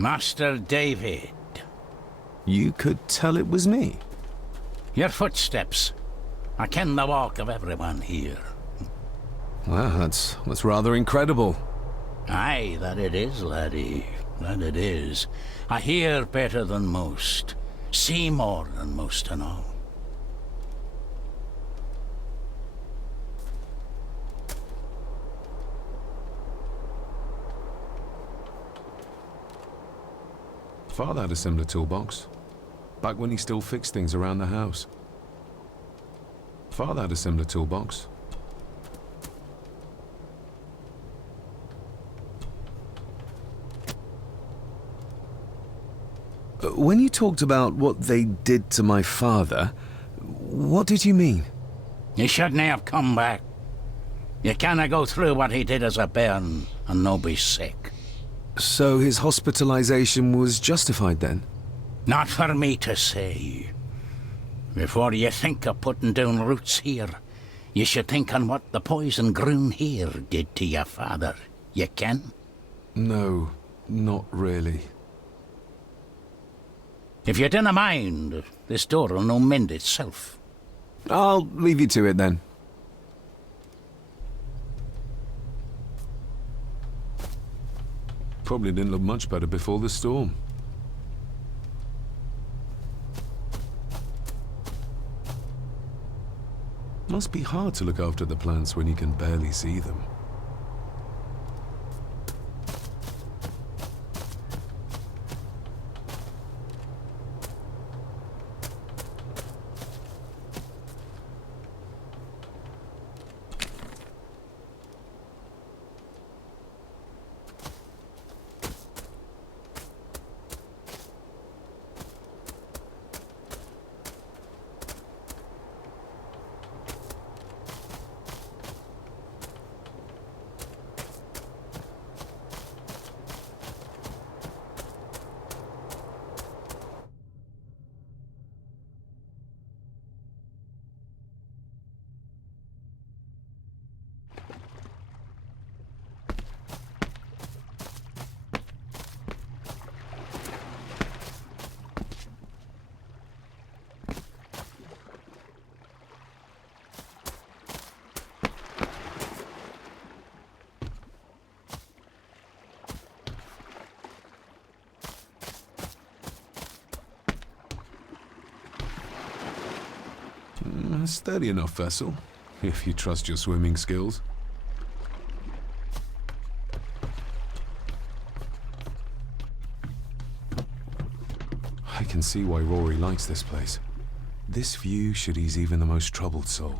Master David. You could tell it was me. Your footsteps. I ken the walk of everyone here. Well, that's rather incredible. Aye, that it is, laddie. That it is. I hear better than most. See more than most to know. Father had a similar toolbox, back when he still fixed things around the house. Father had a similar toolbox. When you talked about what they did to my father, what did you mean? You shouldn't have come back. You canna go through what he did as a bairn and no be sick. So his hospitalization was justified then? Not for me to say. Before you think of putting down roots here, you should think on what the poison grown here did to your father. You can? No, not really. If you dinna mind, this door'll no mend itself. I'll leave you to it then. Probably didn't look much better before the storm. Must be hard to look after the plants when you can barely see them. A steady enough vessel, if you trust your swimming skills. I can see why Rory likes this place. This view should ease even the most troubled soul.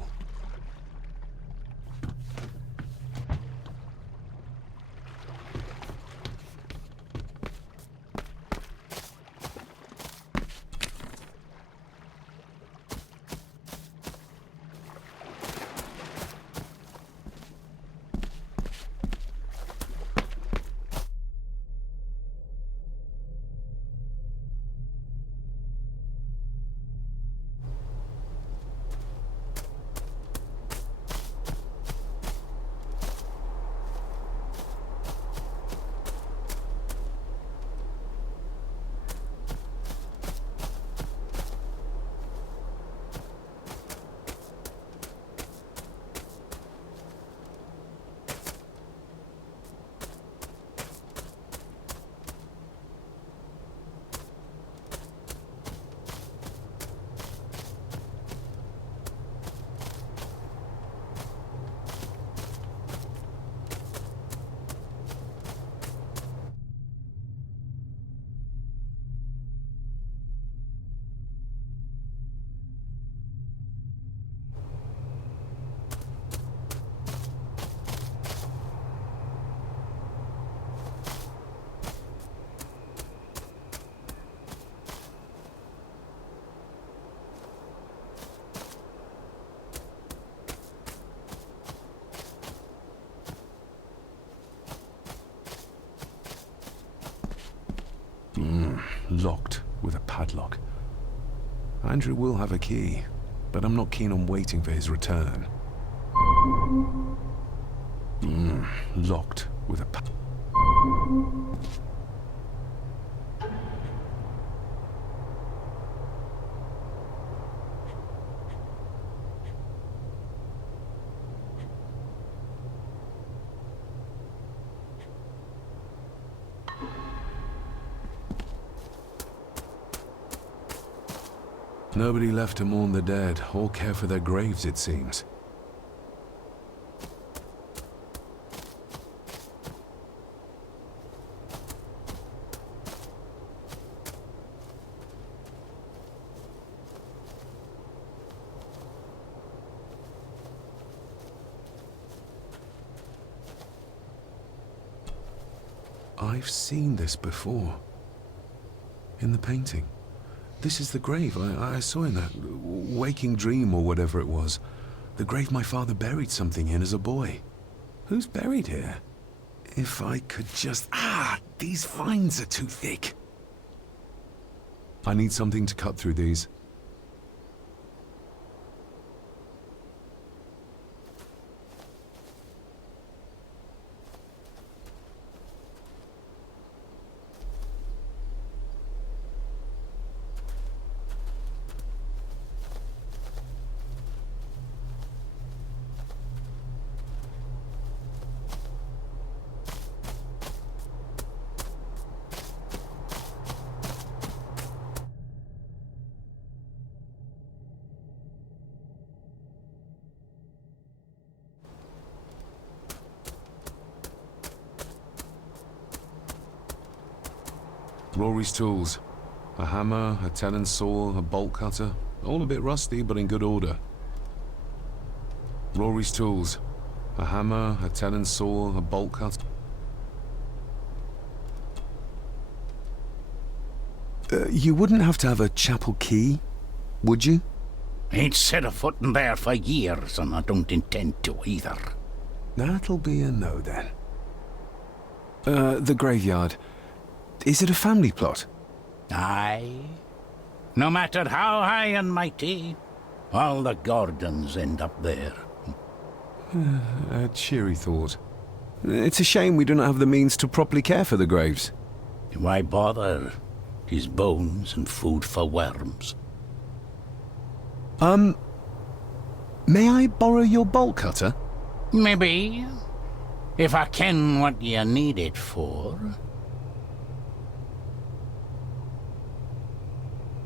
Locked with a padlock. Andrew will have a key, but I'm not keen on waiting for his return. Locked with a Nobody left to mourn the dead or care for their graves, it seems. I've seen this before. In the painting. This is the grave I saw in that waking dream or whatever it was. The grave my father buried something in as a boy. Who's buried here? If I could just... these vines are too thick. I need something to cut through these. Rory's tools. A hammer, a tenon saw, a bolt cutter. All a bit rusty, but in good order. Rory's tools. A hammer, a tenon saw, a bolt cutter. You wouldn't have to have a chapel key, would you? Ain't set a foot in there for years, and I don't intend to either. That'll be a no, then. The graveyard. Is it a family plot? Aye. No matter how high and mighty, all the Gordons end up there. A cheery thought. It's a shame we do not have the means to properly care for the graves. Why bother? His bones and food for worms. May I borrow your bolt cutter? Maybe. If I ken what you need it for.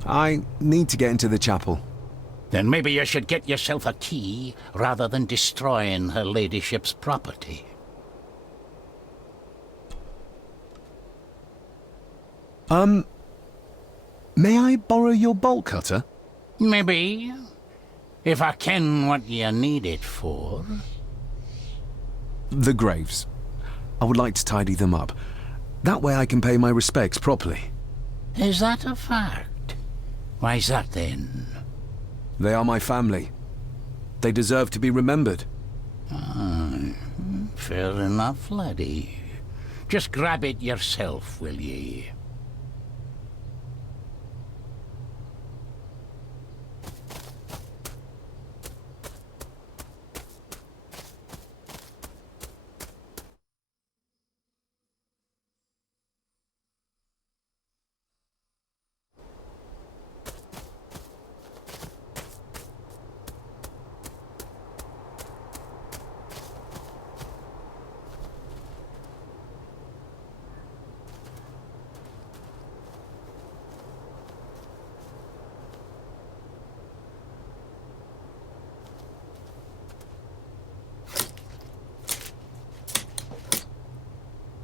I need to get into the chapel. Then maybe you should get yourself a key rather than destroying her ladyship's property. May I borrow your bolt cutter? Maybe. If I ken what you need it for. The graves. I would like to tidy them up. That way I can pay my respects properly. Is that a fact? Why's that then? They are my family. They deserve to be remembered. Fair enough, laddie. Just grab it yourself, will ye?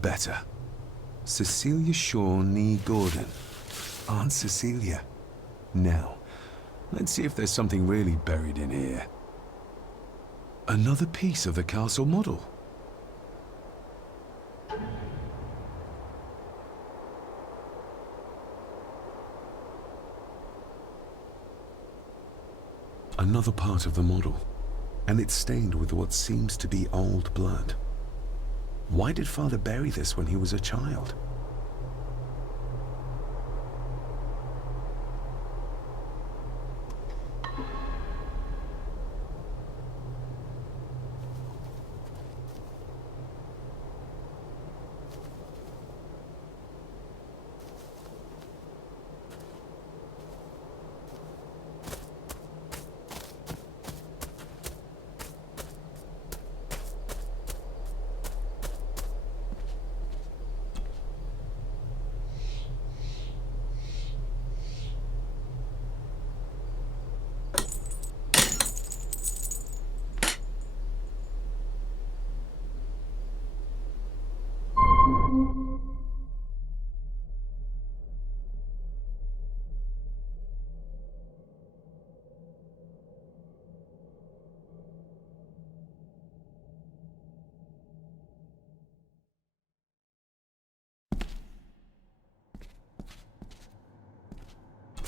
Better. Cecilia Shaw Nee Gordon. Aunt Cecilia. Now, let's see if there's something really buried in here. Another piece of the castle model. Another part of the model, and it's stained with what seems to be old blood. Why did Father bury this when he was a child?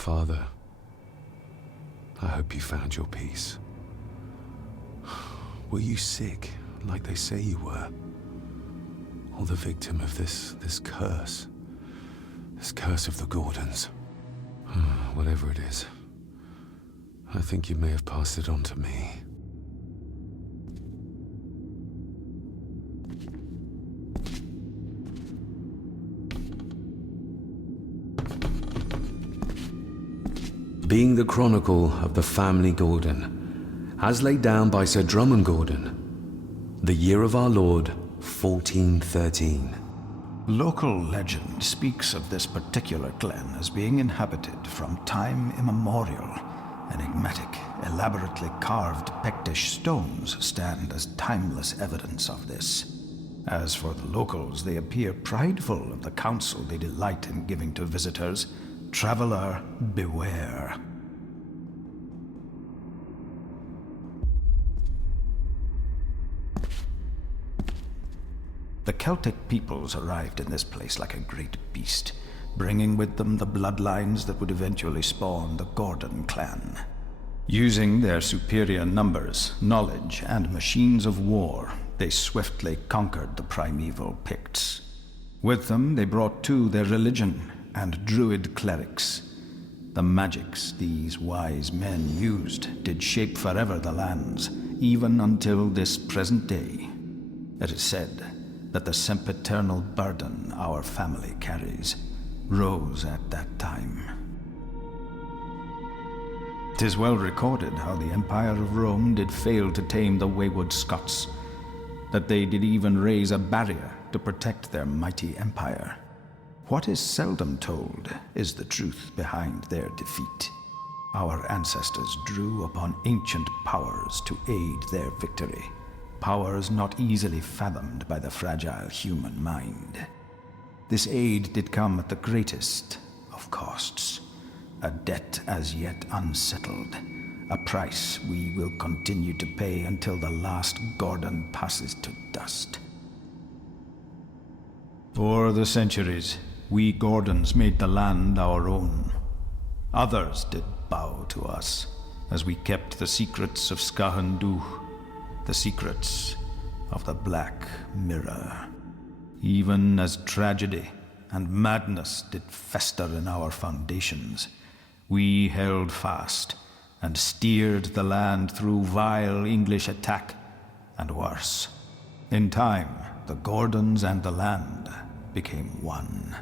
Father, I hope you found your peace. Were you sick, like they say you were? Or the victim of this curse? This curse of the Gordons? Whatever it is, I think you may have passed it on to me. Being the chronicle of the family Gordon, as laid down by Sir Drummond Gordon, the year of our Lord, 1413. Local legend speaks of this particular glen as being inhabited from time immemorial. Enigmatic, elaborately carved Pictish stones stand as timeless evidence of this. As for the locals, they appear prideful of the counsel they delight in giving to visitors. Traveler, beware. The Celtic peoples arrived in this place like a great beast, bringing with them the bloodlines that would eventually spawn the Gordon clan. Using their superior numbers, knowledge, and machines of war, they swiftly conquered the primeval Picts. With them, they brought too their religion and druid clerics. The magics these wise men used did shape forever the lands, even until this present day. It is said that the sempiternal burden our family carries rose at that time. 'Tis well recorded how the Empire of Rome did fail to tame the wayward Scots, that they did even raise a barrier to protect their mighty empire. What is seldom told is the truth behind their defeat. Our ancestors drew upon ancient powers to aid their victory, powers not easily fathomed by the fragile human mind. This aid did come at the greatest of costs, a debt as yet unsettled, a price we will continue to pay until the last Gordon passes to dust. For the centuries, we Gordons made the land our own. Others did bow to us as we kept the secrets of Skahandu, the secrets of the Black Mirror. Even as tragedy and madness did fester in our foundations, we held fast and steered the land through vile English attack and worse. In time, the Gordons and the land became one.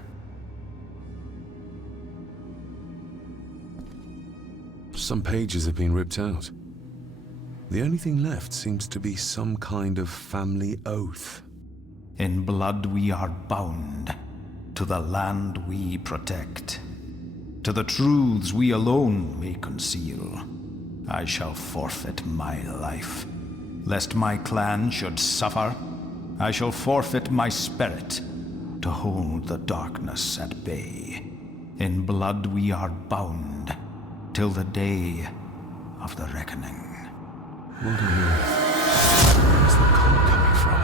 Some pages have been ripped out. The only thing left seems to be some kind of family oath. In blood we are bound to the land we protect, to the truths we alone may conceal. I shall forfeit my life, lest my clan should suffer. I shall forfeit my spirit to hold the darkness at bay. In blood we are bound till the day of the reckoning. What on earth? Where's the call coming from?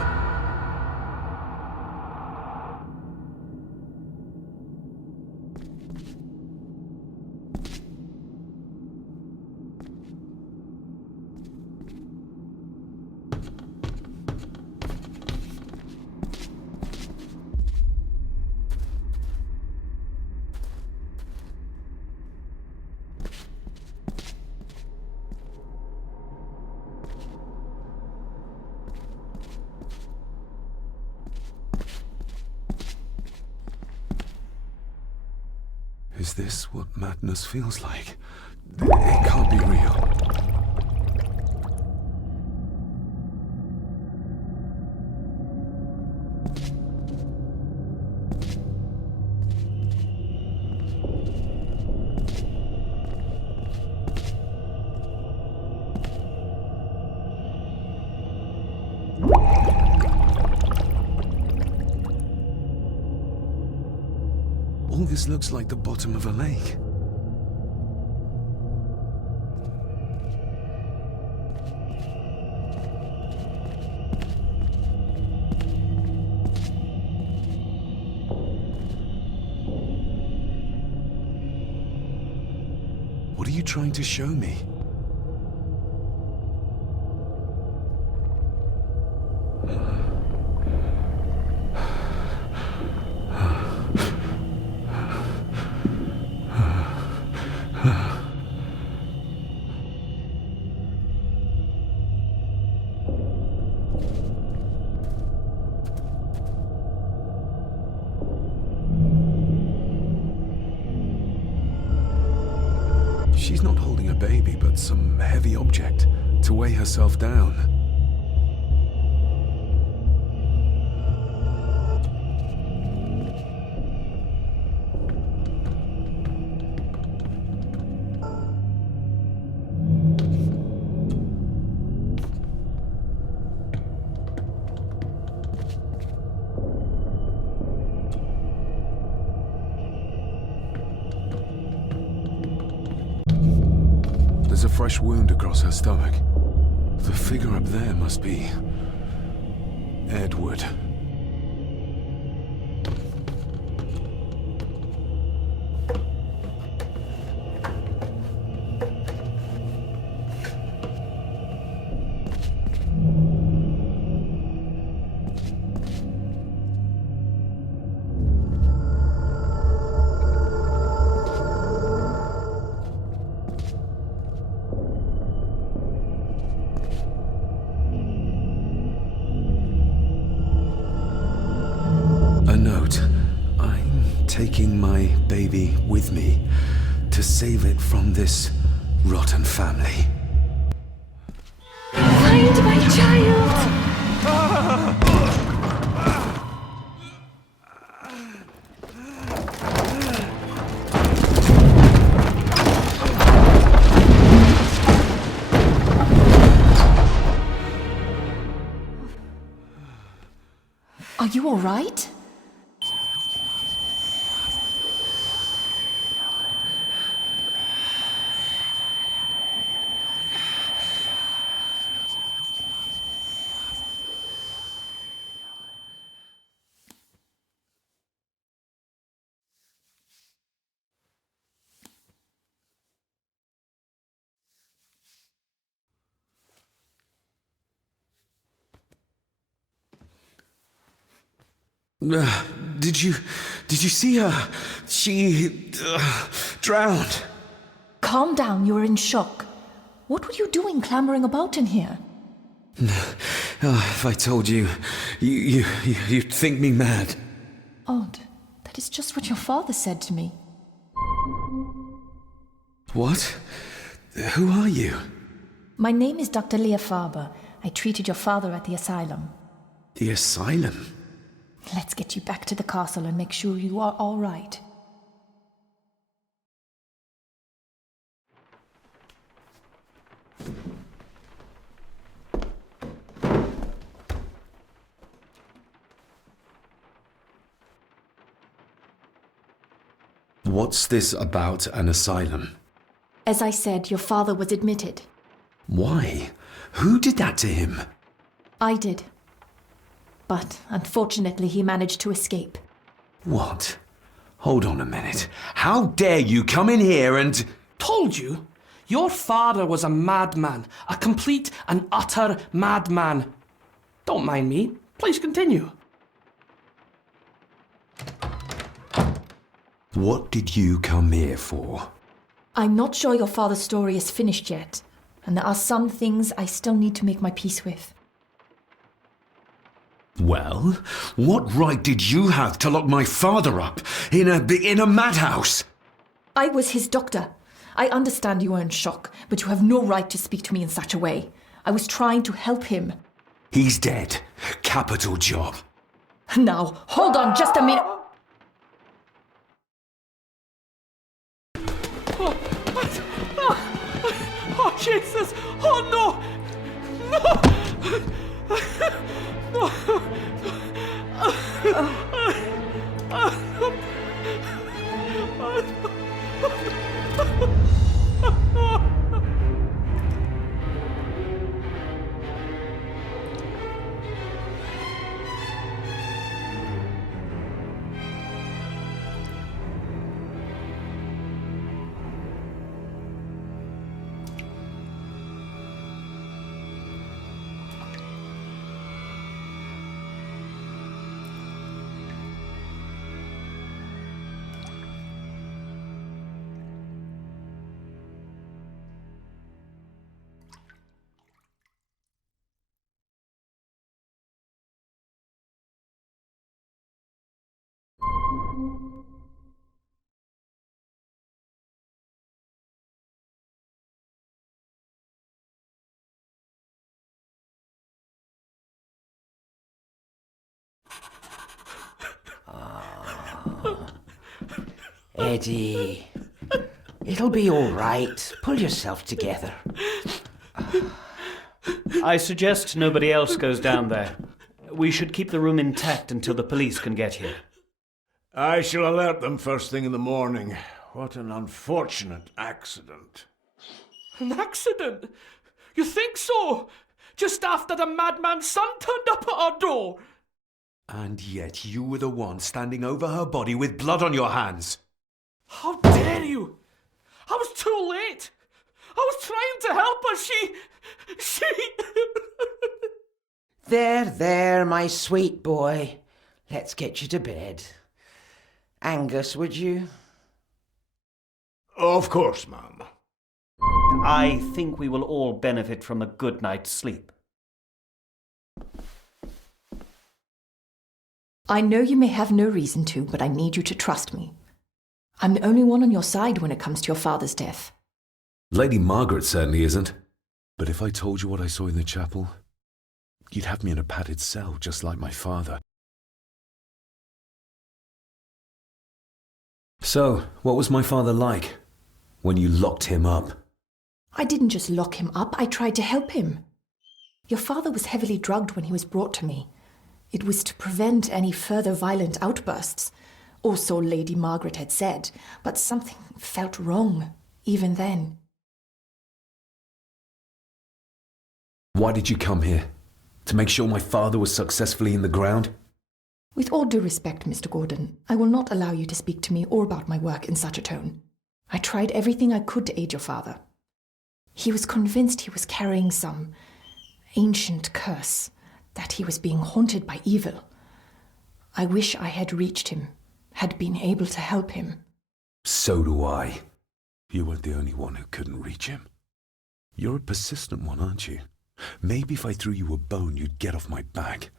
Is this what madness feels like? It can't be real. All this looks like the bottom of a lake. trying to show me? She's not holding a baby, but some heavy object to weigh herself down. There's a fresh wound across her stomach. The figure up there must be Edward. Taking my baby with me to save it from this rotten family. Find my child! Are you all right? Did you see her? She drowned. Calm down, you're in shock. What were you doing clambering about in here? If I told you, you'd think me mad. Odd. That is just what your father said to me. What? Who are you? My name is Dr. Leah Farber. I treated your father at the asylum. The asylum? Let's get you back to the castle and make sure you are all right. What's this about an asylum? As I said, your father was admitted. Why? Who did that to him? I did. But unfortunately, he managed to escape. What? Hold on a minute. How dare you come in here and... Told you? Your father was a madman. A complete and utter madman. Don't mind me. Please continue. What did you come here for? I'm not sure your father's story is finished yet, and there are some things I still need to make my peace with. Well, what right did you have to lock my father up in a madhouse? I was his doctor. I understand you are in shock, but you have no right to speak to me in such a way. I was trying to help him. He's dead. Capital job. Now, hold on just a minute. Oh, Jesus! Oh, no! No! Eddie, it'll be all right. Pull yourself together. I suggest nobody else goes down there. We should keep the room intact until the police can get here. I shall alert them first thing in the morning. What an unfortunate accident. An accident? You think so? Just after the madman's son turned up at our door? And yet you were the one standing over her body with blood on your hands. How dare you! I was too late! I was trying to help her, she... There, my sweet boy. Let's get you to bed. Angus, would you? Of course, ma'am. I think we will all benefit from a good night's sleep. I know you may have no reason to, but I need you to trust me. I'm the only one on your side when it comes to your father's death. Lady Margaret certainly isn't. But if I told you what I saw in the chapel, you'd have me in a padded cell, just like my father. So, what was my father like when you locked him up? I didn't just lock him up, I tried to help him. Your father was heavily drugged when he was brought to me. It was to prevent any further violent outbursts, or so Lady Margaret had said, but something felt wrong, even then. Why did you come here? To make sure my father was successfully in the ground? With all due respect, Mr. Gordon, I will not allow you to speak to me or about my work in such a tone. I tried everything I could to aid your father. He was convinced he was carrying some ancient curse, that he was being haunted by evil. I wish I had reached him, had been able to help him. So do I. You weren't the only one who couldn't reach him. You're a persistent one, aren't you? Maybe if I threw you a bone, you'd get off my back.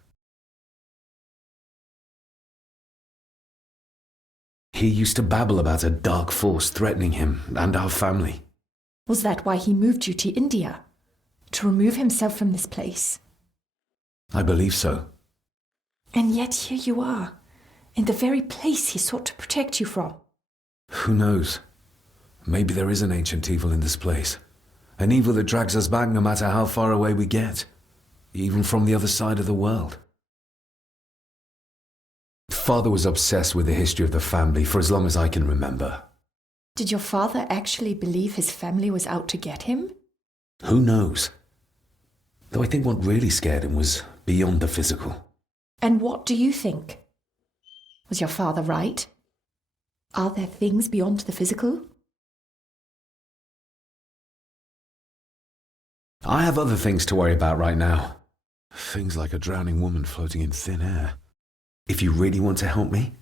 He used to babble about a dark force threatening him and our family. Was that why he moved you to India? To remove himself from this place? I believe so. And yet here you are, in the very place he sought to protect you from. Who knows? Maybe there is an ancient evil in this place. An evil that drags us back no matter how far away we get. Even from the other side of the world. Father was obsessed with the history of the family for as long as I can remember. Did your father actually believe his family was out to get him? Who knows? Though I think what really scared him was beyond the physical. And what do you think? Was your father right? Are there things beyond the physical? I have other things to worry about right now. Things like a drowning woman floating in thin air. If you really want to help me,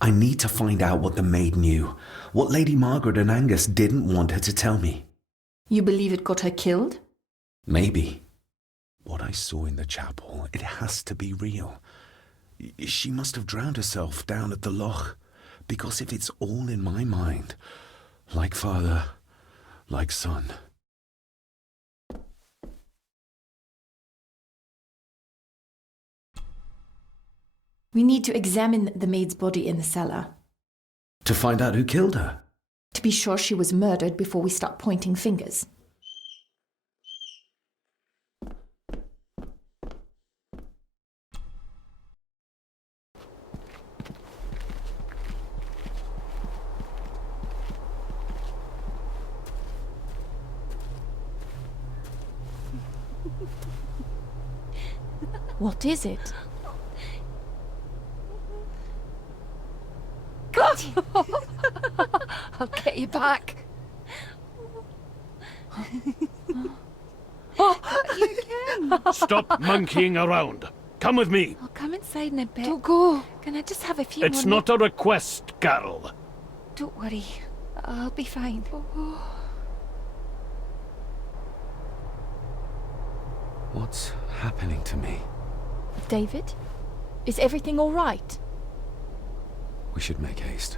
I need to find out what the maid knew. What Lady Margaret and Angus didn't want her to tell me. You believe it got her killed? Maybe. What I saw in the chapel, it has to be real. She must have drowned herself down at the loch. Because if it's all in my mind, like father, like son. We need to examine the maid's body in the cellar. To find out who killed her? To be sure she was murdered before we start pointing fingers. What is it? I'll get you back. You again? Stop monkeying around. Come with me. I'll come inside in a bit. Don't go. Can I just have a few It's more not a request, Carol. Don't worry. I'll be fine. What's happening to me? David? Is everything all right? We should make haste.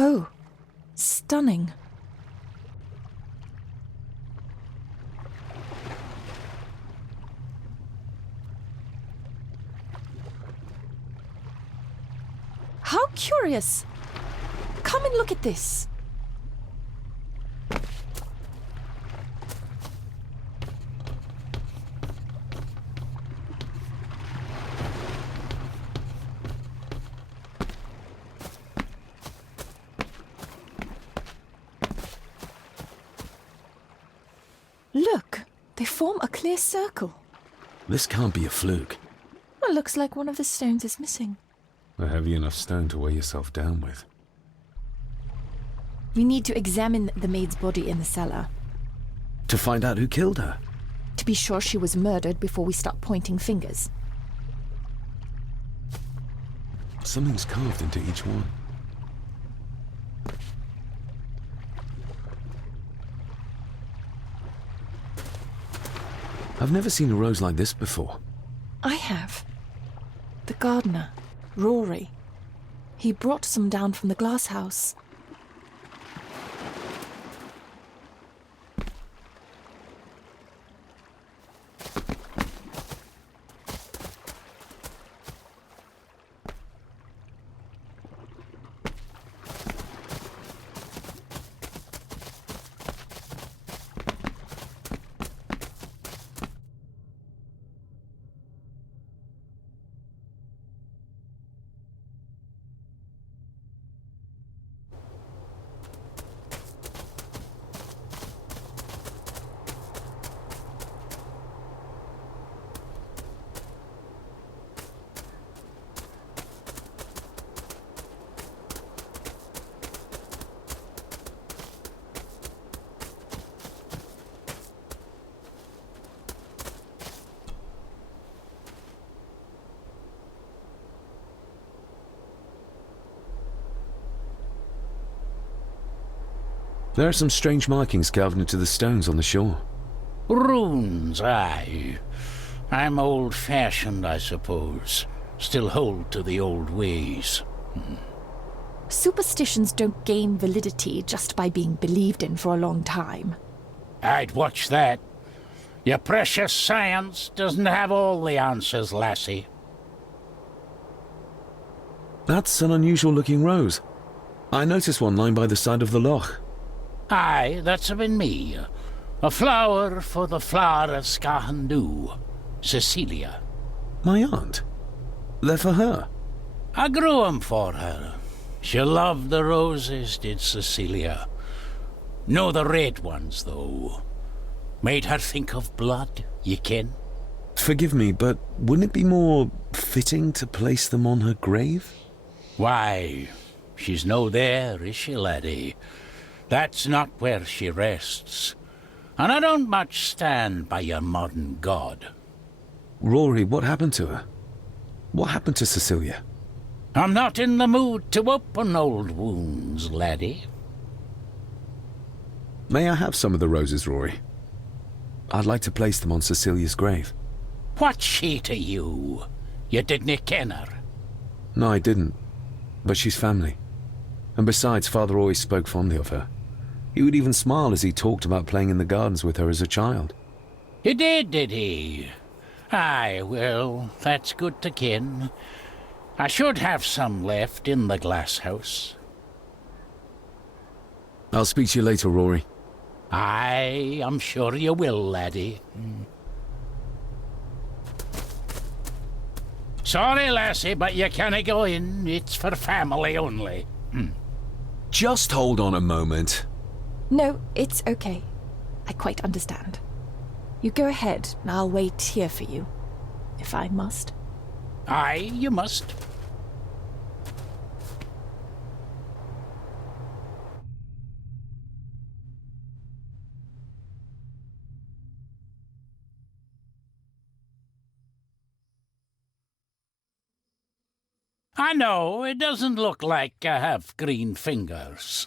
Oh, stunning. How curious! Come and look at this. Look, they form a clear circle. This can't be a fluke. It looks like one of the stones is missing. A heavy enough stone to weigh yourself down with. We need to examine the maid's body in the cellar. To find out who killed her? To be sure she was murdered before we start pointing fingers. Something's carved into each one. I've never seen a rose like this before. I have. The gardener, Rory. He brought some down from the glass house. There are some strange markings carved into the stones on the shore. Runes, aye. I'm old-fashioned, I suppose. Still hold to the old ways. Superstitions don't gain validity just by being believed in for a long time. I'd watch that. Your precious science doesn't have all the answers, lassie. That's an unusual-looking rose. I noticed one lying by the side of the loch. Aye, that's been me. A flower for the flower of Scahandoo, Cecilia. My aunt? They're for her? I grew 'em for her. She loved the roses, did Cecilia. No the red ones, though. Made her think of blood, ye ken. Forgive me, but wouldn't it be more fitting to place them on her grave? Why, she's no there, is she, laddie? That's not where she rests. And I don't much stand by your modern god. Rory, what happened to her? What happened to Cecilia? I'm not in the mood to open old wounds, laddie. May I have some of the roses, Rory? I'd like to place them on Cecilia's grave. What's she to you? You didn't ken her. No, I didn't. But she's family. And besides, Father always spoke fondly of her. He would even smile as he talked about playing in the gardens with her as a child. He did he? Aye, well, that's good to ken. I should have some left in the glass house. I'll speak to you later, Rory. Aye, I'm sure you will, laddie. Sorry, lassie, but you can't go in. It's for family only. Just hold on a moment. No, it's okay. I quite understand. You go ahead, and I'll wait here for you, if I must. Aye, you must. I know, it doesn't look like I have green fingers.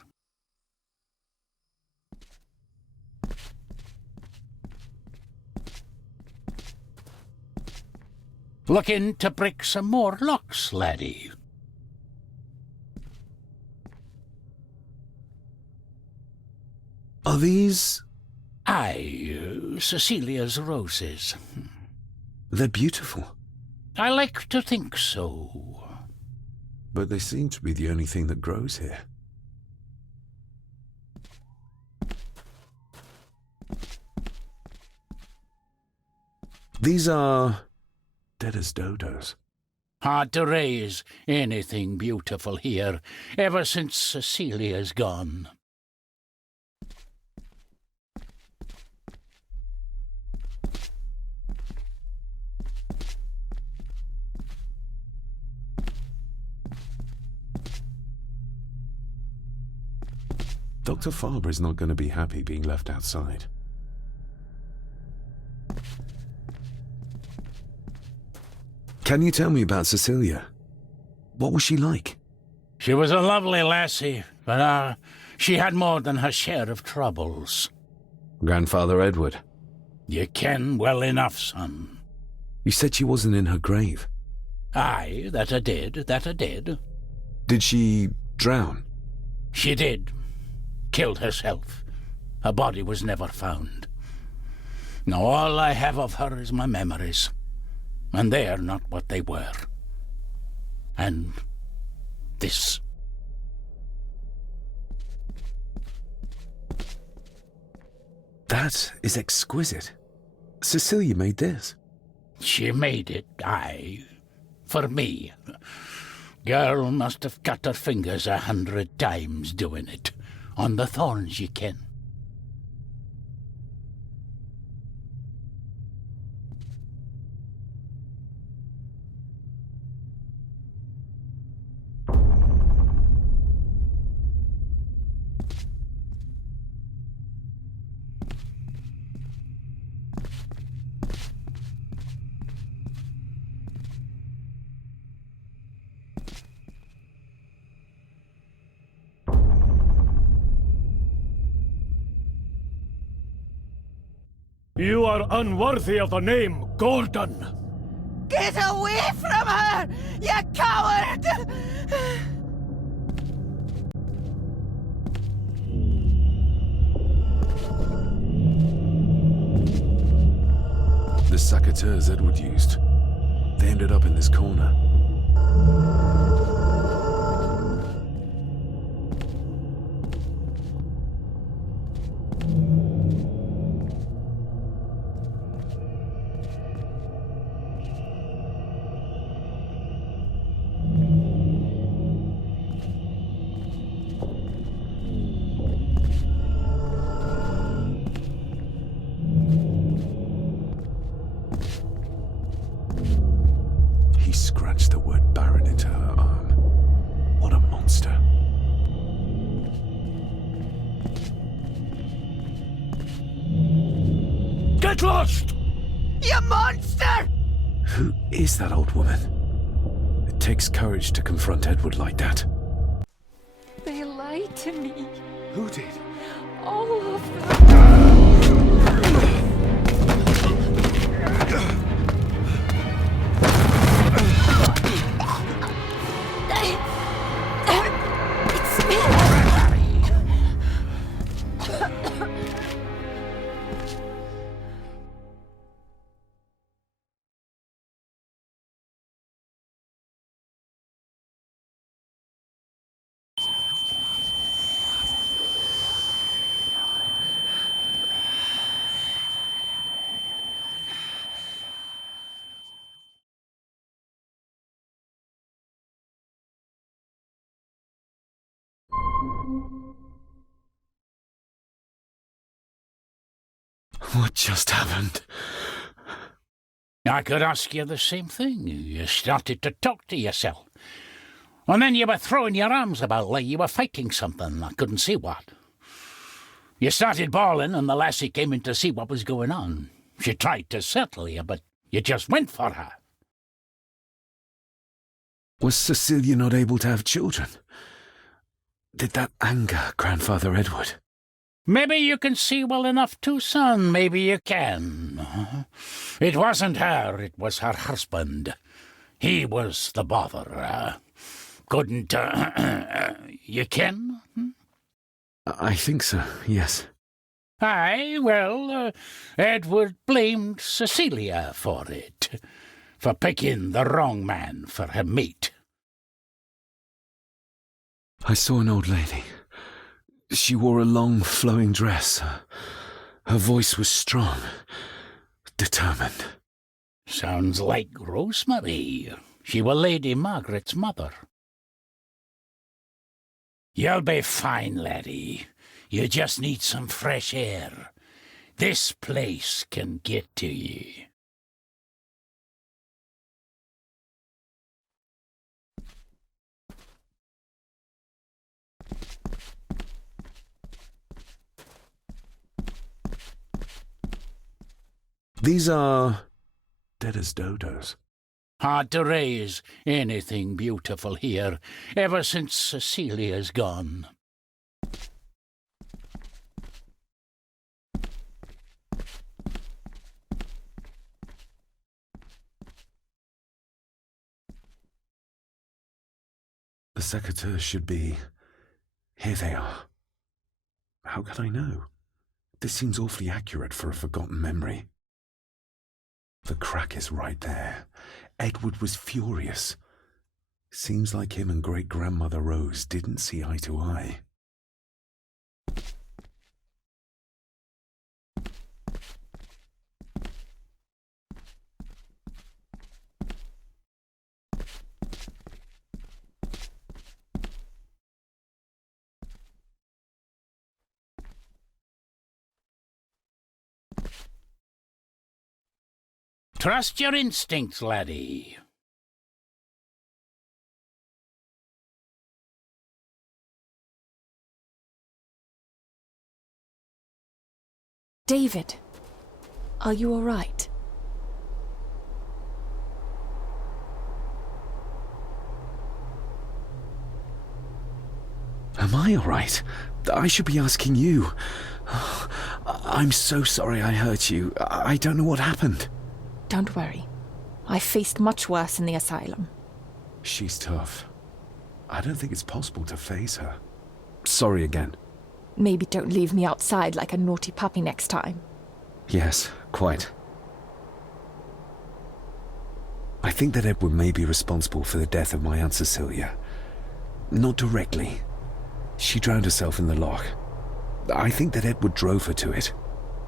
Looking to break some more locks, laddie. Are these... Aye, Cecilia's roses. They're beautiful. I like to think so. But they seem to be the only thing that grows here. These are... dead as dodos. Hard to raise anything beautiful here, ever since Cecilia's gone. Dr. Faber is not going to be happy being left outside. Can you tell me about Cecilia? What was she like? She was a lovely lassie, but she had more than her share of troubles. Grandfather Edward. You ken well enough, son. You said she wasn't in her grave. Aye, that I did. Did she drown? She did. Killed herself. Her body was never found. Now all I have of her is my memories. And they're not what they were. And this. That is exquisite. Cecilia made this. She made it, aye. For me. Girl must have cut her fingers 100 times doing it. On the thorns, ye ken. You are unworthy of the name Gordon. Get away from her, you coward! The saboteur Edward used. They ended up in this corner. He scratched the word Baron into her arm. What a monster. Get lost! You monster! Who is that old woman? It takes courage to confront Edward like that. They lied to me. Who did? All of them. It's me. What just happened? I could ask you the same thing. You started to talk to yourself. And then you were throwing your arms about like you were fighting something. I couldn't see what. You started bawling and the lassie came in to see what was going on. She tried to settle you, but you just went for her. Was Cecilia not able to have children? Did that anger Grandfather Edward? Maybe you can see well enough too, son. Maybe you can. It wasn't her, it was her husband. He was the bother. Couldn't, you ken? I think so, yes. Aye, well, Edward blamed Cecilia for it, for picking the wrong man for her mate. I saw an old lady. She wore a long, flowing dress. Her voice was strong, determined. Sounds like Rosemary. She was Lady Margaret's mother. You'll be fine, laddie. You just need some fresh air. This place can get to ye. These are dead as dodos. Hard to raise anything beautiful here, ever since Cecilia's gone. The secateurs should be... Here they are. How could I know? This seems awfully accurate for a forgotten memory. The crack is right there. Edward was furious. Seems like him and great-grandmother Rose didn't see eye to eye. Trust your instincts, laddie. David, are you all right? Am I all right? I should be asking you. I'm so sorry I hurt you. I don't know what happened. Don't worry. I faced much worse in the asylum. She's tough. I don't think it's possible to face her. Sorry again. Maybe don't leave me outside like a naughty puppy next time. Yes, quite. I think that Edward may be responsible for the death of my Aunt Cecilia. Not directly. She drowned herself in the loch. I think that Edward drove her to it.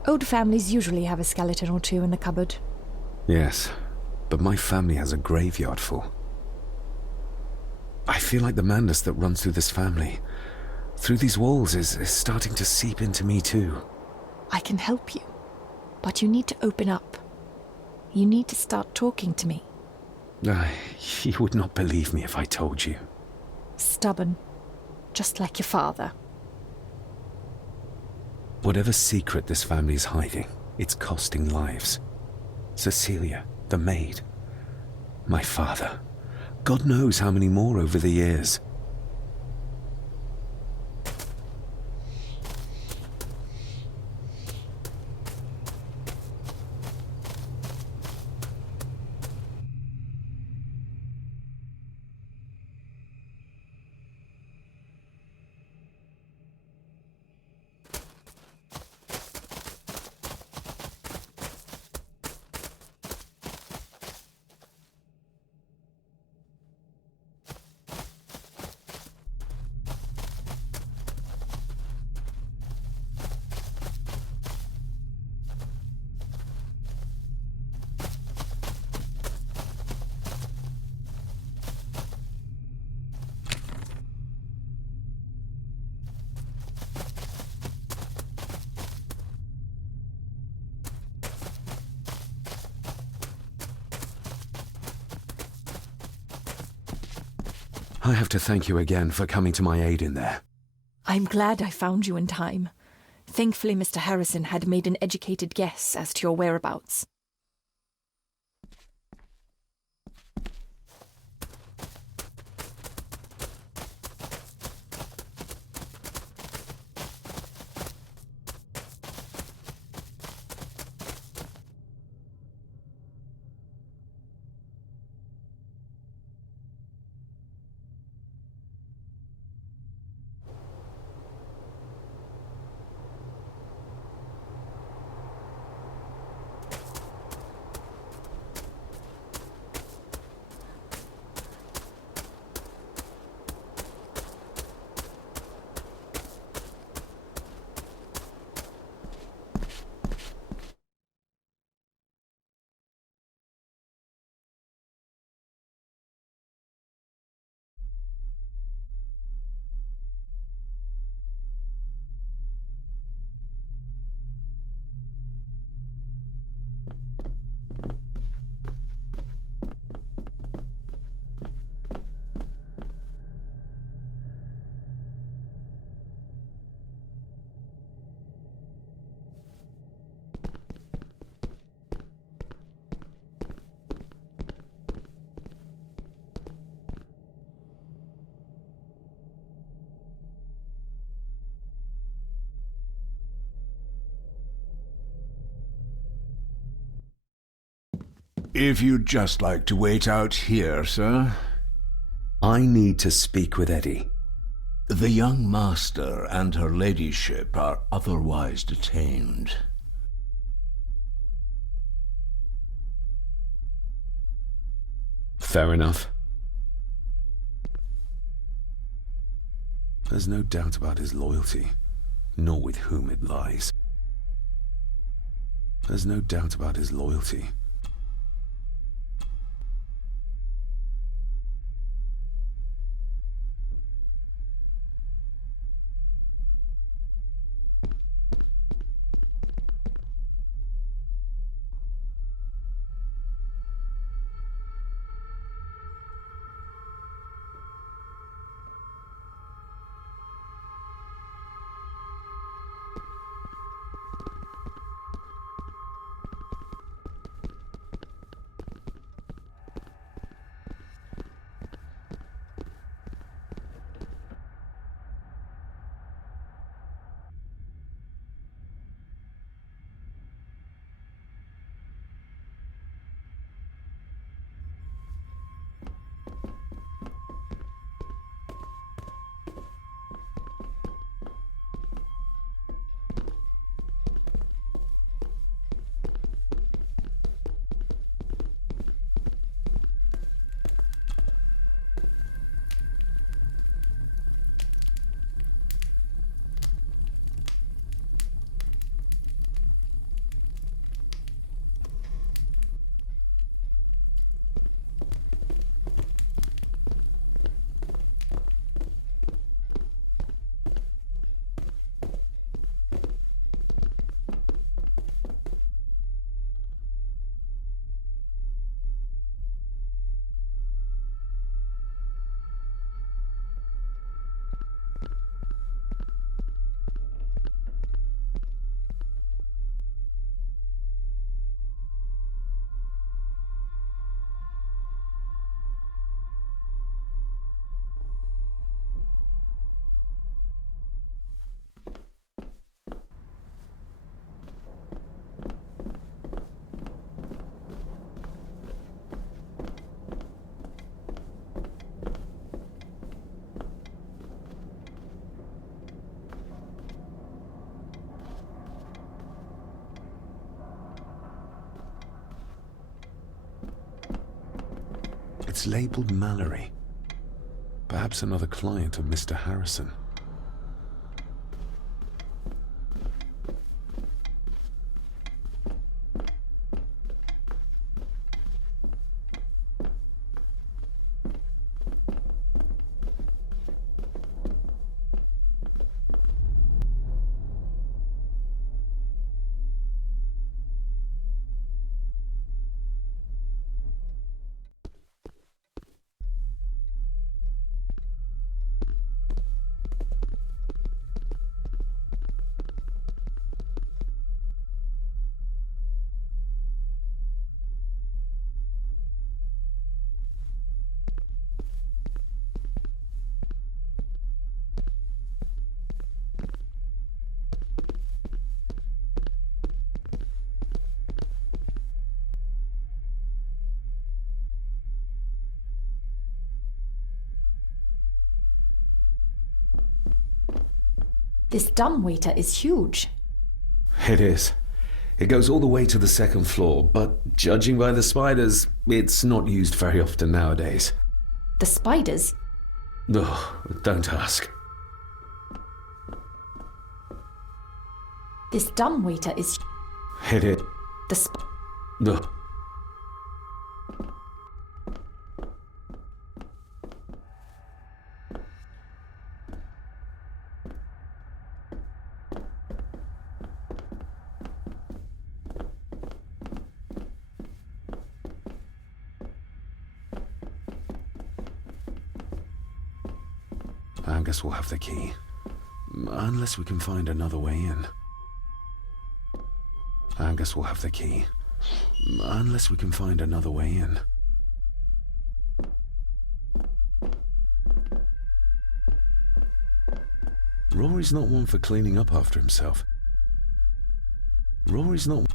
Old families usually have a skeleton or two in the cupboard. Yes, but my family has a graveyard full. I feel like the madness that runs through this family, through these walls, is starting to seep into me too. I can help you, but you need to open up. You need to start talking to me. You would not believe me if I told you. Stubborn, just like your father. Whatever secret this family is hiding, it's costing lives. Cecilia, the maid, my father. God knows how many more over the years. I have to thank you again for coming to my aid in there. I'm glad I found you in time. Thankfully, Mr. Harrison had made an educated guess as to your whereabouts. If you'd just like to wait out here, sir. I need to speak with Eddie. The young master and her ladyship are otherwise detained. Fair enough. There's no doubt about his loyalty, nor with whom it lies. There's no doubt about his loyalty. It's labeled Mallory. Perhaps another client of Mr. Harrison. This dumbwaiter is huge. It is. It goes all the way to the second floor, but judging by the spiders, it's not used very often nowadays. The spiders? Ugh, don't ask. This dumbwaiter is... It is. Ugh. I guess we'll have the key. Unless we can find another way in. I guess we'll have the key. Unless we can find another way in. Rory's not one for cleaning up after himself. Rory's not...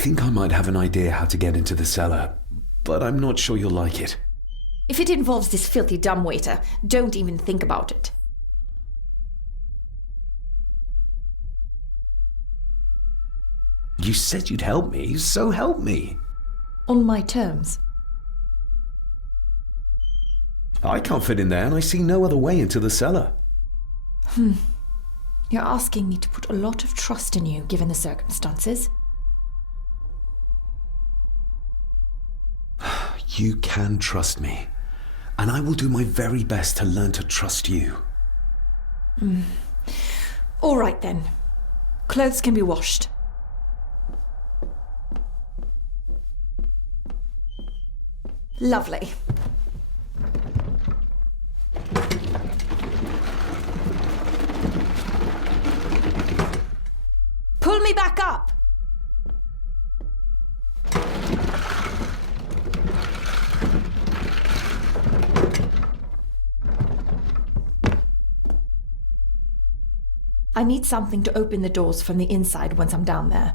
think I might have an idea how to get into the cellar, but I'm not sure you'll like it. If it involves this filthy dumbwaiter, don't even think about it. You said you'd help me, so help me. On my terms. I can't fit in there, and I see no other way into the cellar. You're asking me to put a lot of trust in you, given the circumstances. You can trust me, and I will do my very best to learn to trust you. All right then. Clothes can be washed. Lovely. Pull me back up! I need something to open the doors from the inside once I'm down there.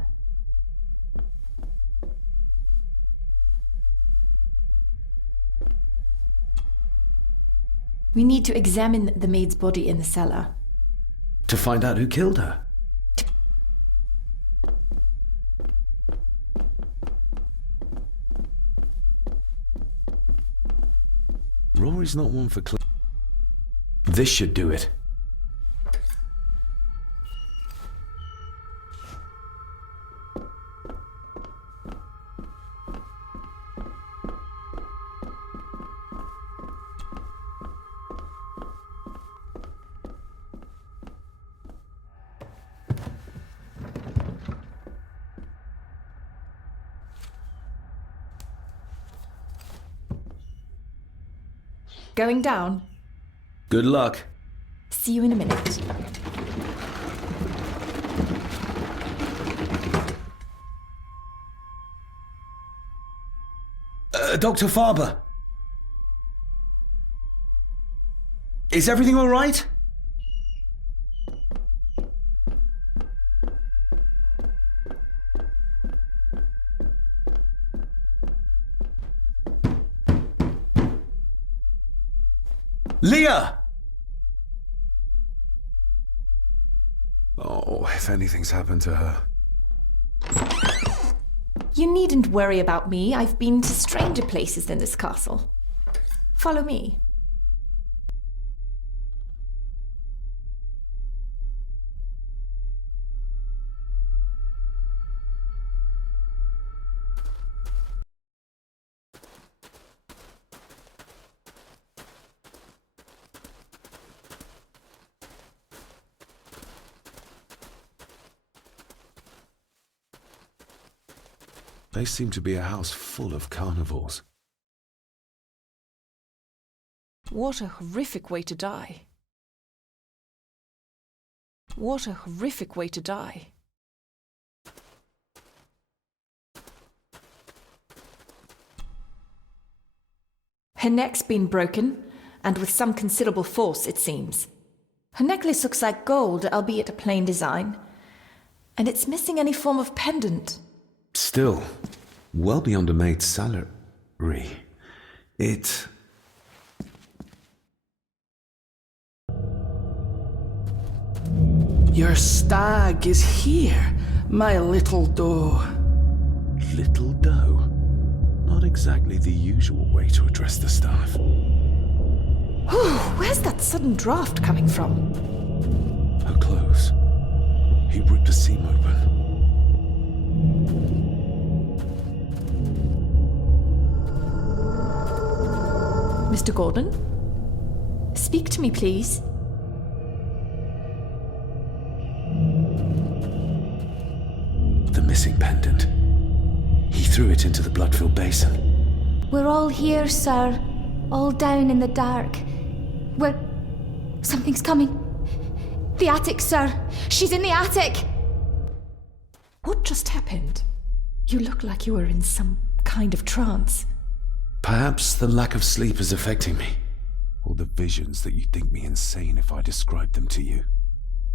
We need to examine the maid's body in the cellar. To find out who killed her? Rory's not one for This should do it. Going down. Good luck. See you in a minute. Dr. Farber. Is everything all right? Leah! Oh, if anything's happened to her. You needn't worry about me. I've been to stranger places than this castle. Follow me. They seem to be a house full of carnivores. What a horrific way to die. What a horrific way to die. Her neck's been broken, and with some considerable force, it seems. Her necklace looks like gold, albeit a plain design, and it's missing any form of pendant. Still, well beyond a maid's salary. It... Your stag is here, my little doe. Little doe? Not exactly the usual way to address the staff. Where's that sudden draft coming from? Her clothes. He ripped a seam open. Mr. Gordon? Speak to me, please. The missing pendant. He threw it into the blood-filled basin. We're all here, sir. All down in the dark. Something's coming. The attic, sir. She's in the attic. What just happened? You look like you were in some kind of trance. Perhaps the lack of sleep is affecting me. Or the visions that you'd think me insane if I described them to you.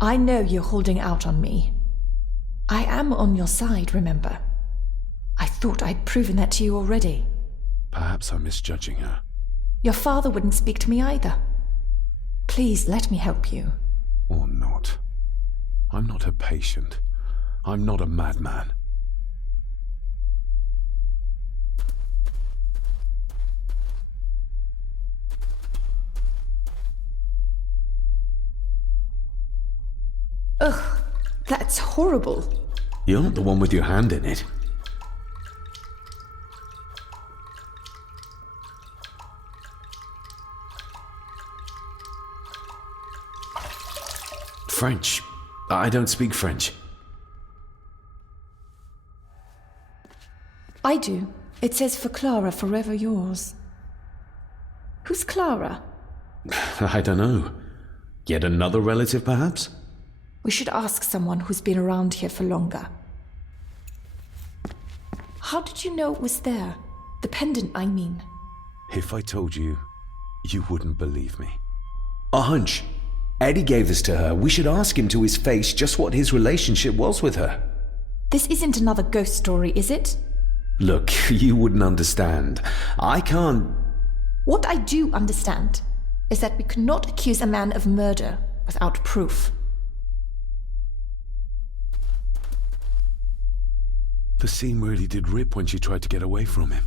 I know you're holding out on me. I am on your side, remember. I thought I'd proven that to you already. Perhaps I'm misjudging her. Your father wouldn't speak to me either. Please let me help you. Or not. I'm not her patient. I'm not a madman. Ugh, that's horrible. You're not the one with your hand in it. French. I don't speak French. I do. It says for Clara, forever yours. Who's Clara? I don't know. Yet another relative, perhaps? We should ask someone who's been around here for longer. How did you know it was there? The pendant, I mean. If I told you, you wouldn't believe me. A hunch. Eddie gave this to her. We should ask him to his face just what his relationship was with her. This isn't another ghost story, is it? Look, you wouldn't understand. I can't... What I do understand is that we could not accuse a man of murder without proof. The scene really did rip when she tried to get away from him.